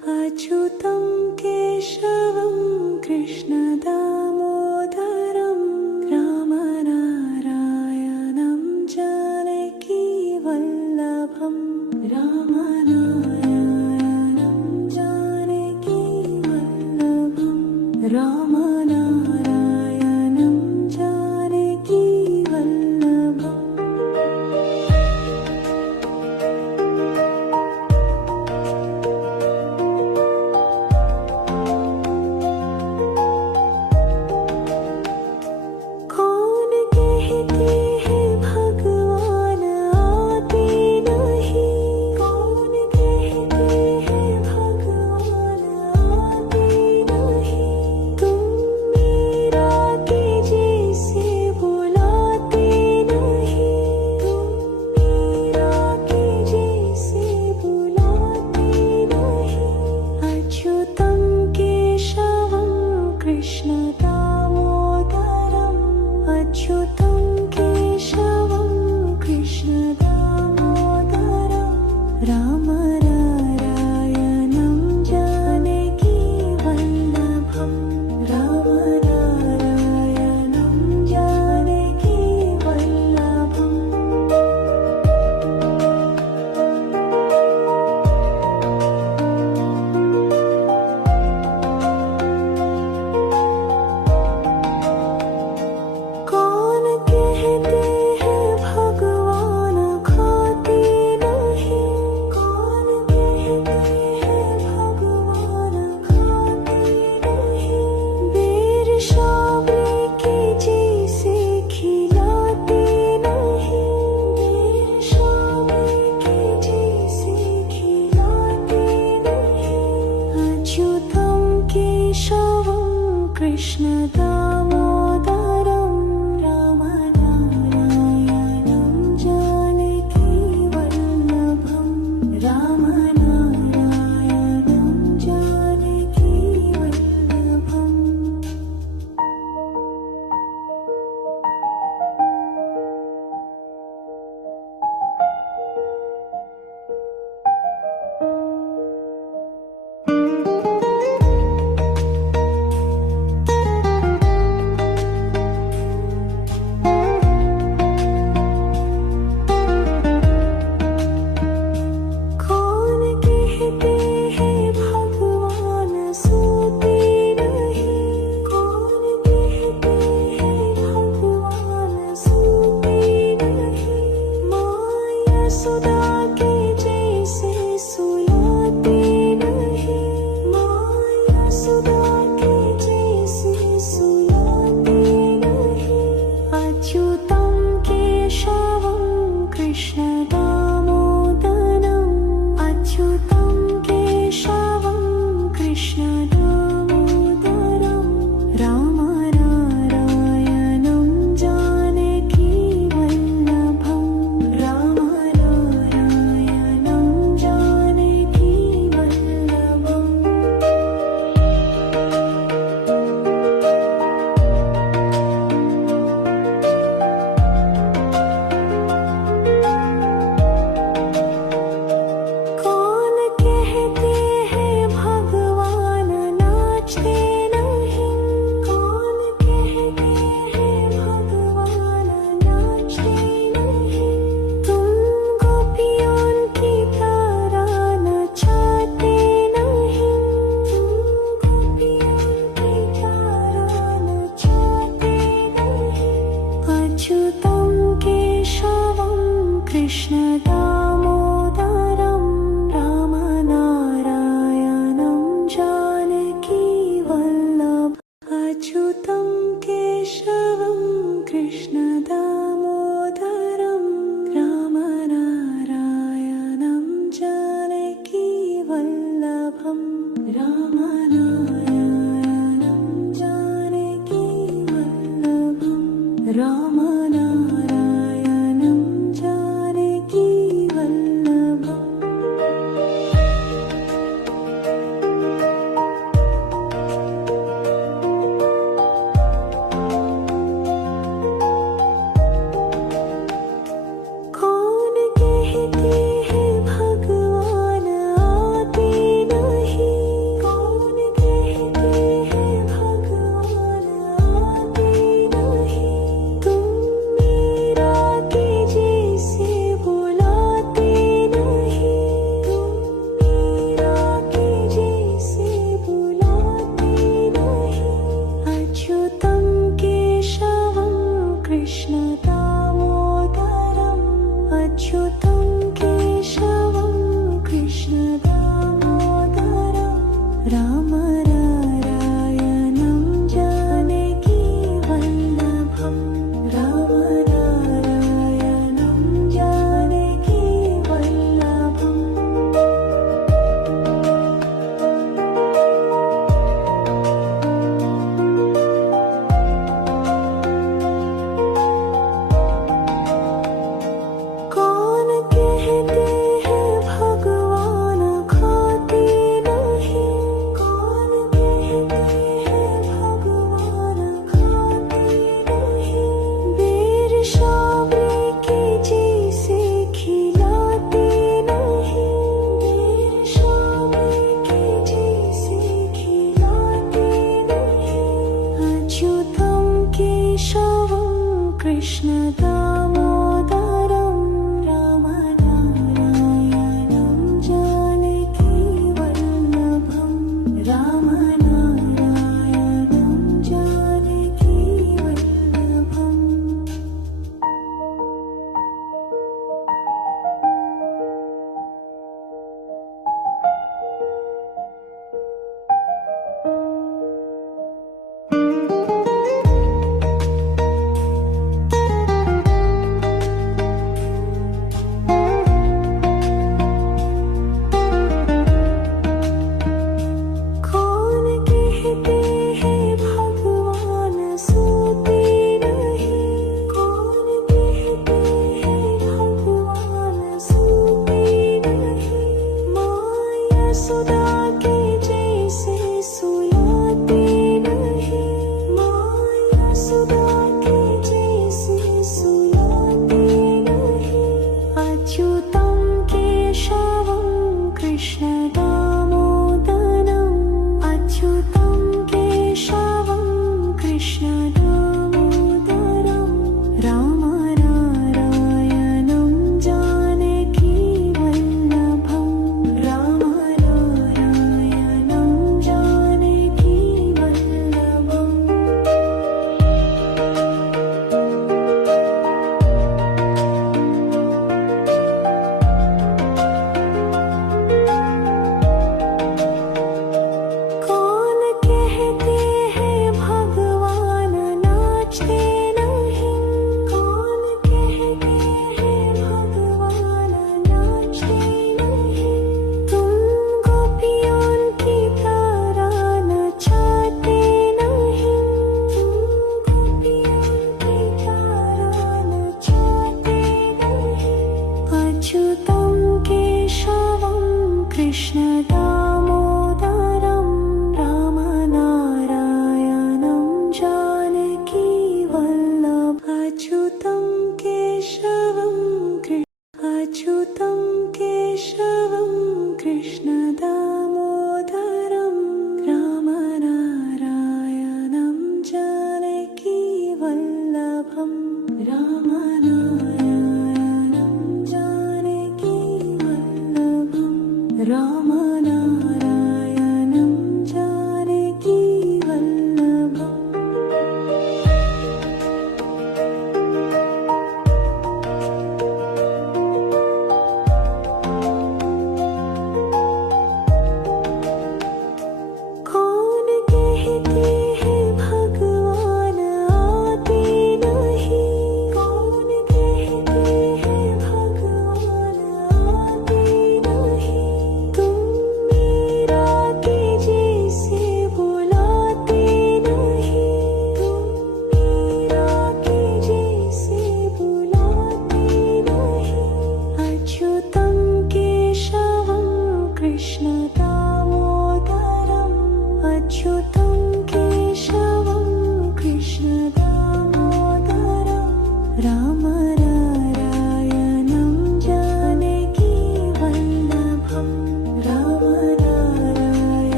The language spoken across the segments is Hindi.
अच्युतं केशवं कृष्णदामोदरं रामनारायणं जानकीवल्लभं रामनारायणं जानकीवल्लभं रामनारायणं जानकीवल्लभम्। कौन कहते हैं भगवान आते नहीं, कौन कहते हैं भगवान आते नहीं, तुम मीरा के जैसे बुलाते नहीं, तुम मीरा के जैसे बुलाते नहीं। अच्युतं केशवं कृष्णदामोदरम् अच्युतं केशवं कृष्णदामोदरं रामनारायणं जानकीवल्लभं रामनारायणं जानकीवल्लभम्। कौन कहते हैं भगवान खाते नहीं, कौन कहते हैं भगवान खाते नहीं, बेर शाबरी के जैसे खिलाते नहीं, बेर शाबरी के जैसे खिलाते नहीं। अच्युतं केशवं कृष्णदामोदरं रामनारायणं जानकीवल्लभं रामनारायणं जानकीवल्लभम्।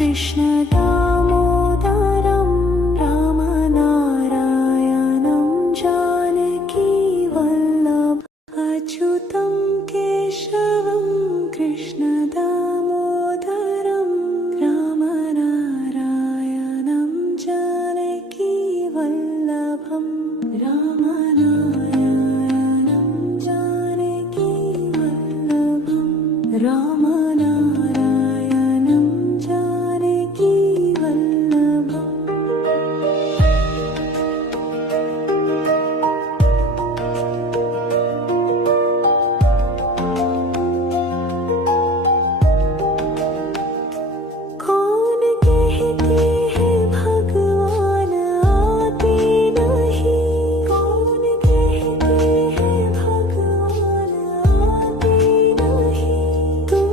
कृष्ण दामोदरं रामनारायणं जानकी वल्लभ अच्युतं केशवं कृष्ण दामोदरं रामनारायणं जानकी वल्लभं रामनारायणं जानकी वल्लभं रामनारायणं जानकी वल्लभम् कौन कहते हैं भगवान आते नहीं, कौन कहते हैं भगवान आते नहीं, तुम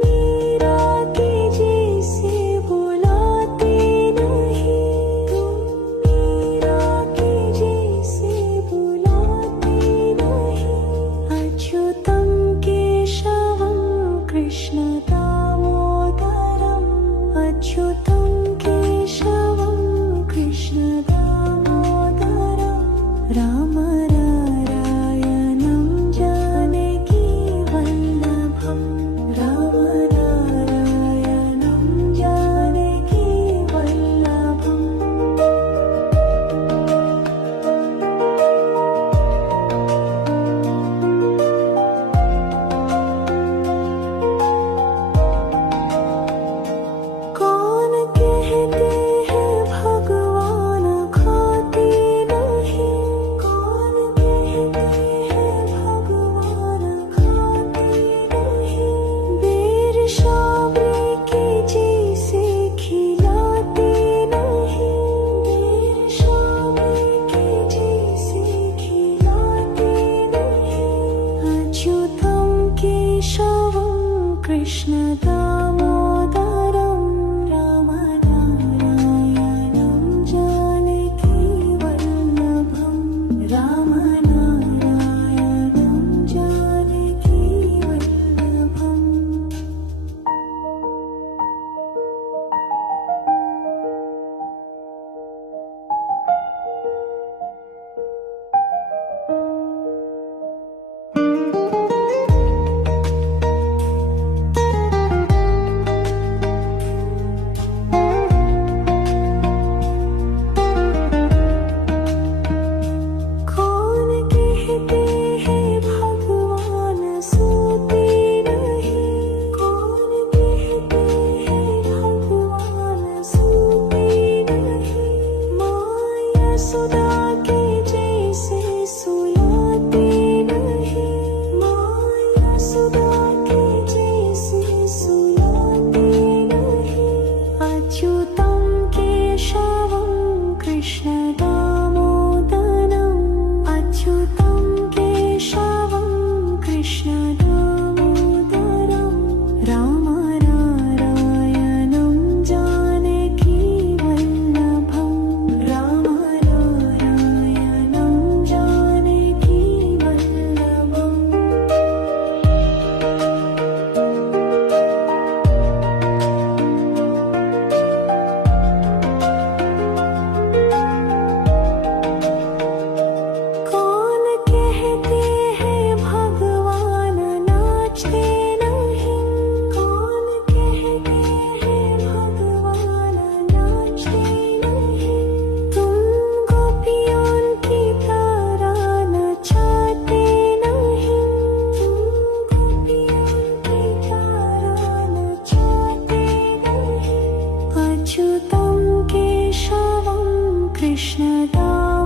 मीरा के जैसे बुलाते नहीं, तुम मीरा के जैसे बुलाते नहीं, अच्युतं केशवं कृष्ण दामोदरम् अच्युतं केशवं कृष्ण दामोदरं रामनारायणं जानकी वल्लभं रामनारायणं जानकी वल्लभम् कौन कहते हैं भगवान खाते नहीं, कौन कहते हैं भगवान खाते नहीं, बेर शाबरी के जैसे खिलाते नहीं, बेर शाबरी के जैसे खिलाते नहीं, अच्युतं केशवं कृष्ण दामोदरं रामनारायणं जानकी वल्लभं रामनारायणं जानकी वल्लभम् कौन कहते हैं भगवान सोते नहीं, कौन कहते हैं भगवान सोते नहीं, माँ यशोदा के जैसे सुलाते नहीं, माँ यशोदा के जैसे सुलाते नहीं, अच्युतं केशवं कृष्ण दामोदरम् अच्युतं केशवं कृष्ण दामोदरं रामनारायणं जानकी वल्लभं रामनारायणं जानकी वल्लभम् कौन कहते हैं भगवान नाचते नहीं, कौन कहते हैं भगवान नाचते नहीं, तुम गोपियों की तरह नचाते नहीं, तुम गोपियों की तरह नचाते नहीं, अच्युतं केशवं कृष्ण दामोदरं